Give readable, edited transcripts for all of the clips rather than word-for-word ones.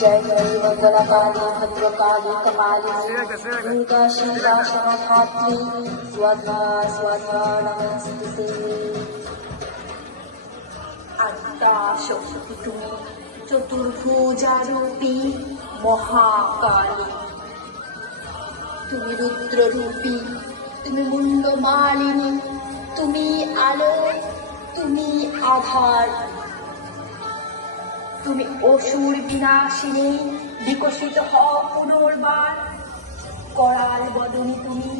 जय जय वंदनकाली भद्रकाली कपाली दुर्गा शिवा क्षमाधात्री स्वधा स्वधा नमस्ते। आद्या शक्ति তুমি চতুর্ভুজারূপী মহাকালী, তুমি রুদ্ররূপী, তুমি মুন্ডমালিনী, তুমি আলো, তুমি আধার, তুমি অসুর বিনাশিনী, বিকশিত হও পুনর্বার, করাল বদনী তুমি,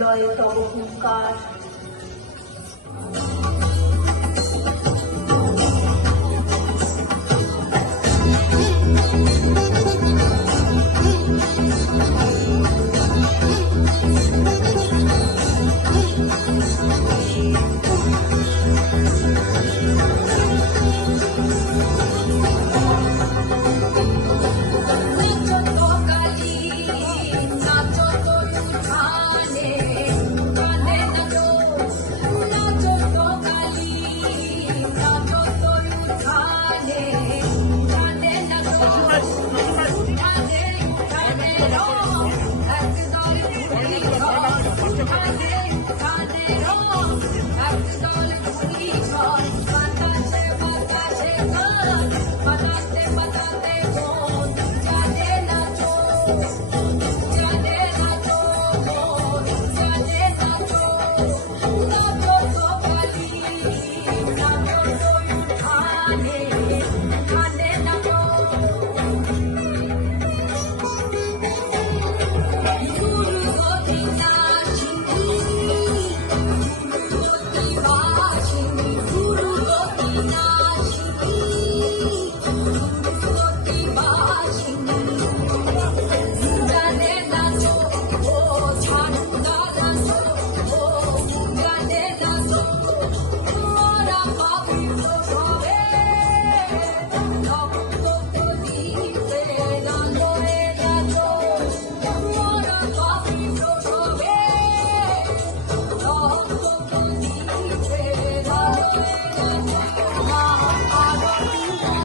লয় তব হুঙ্কার।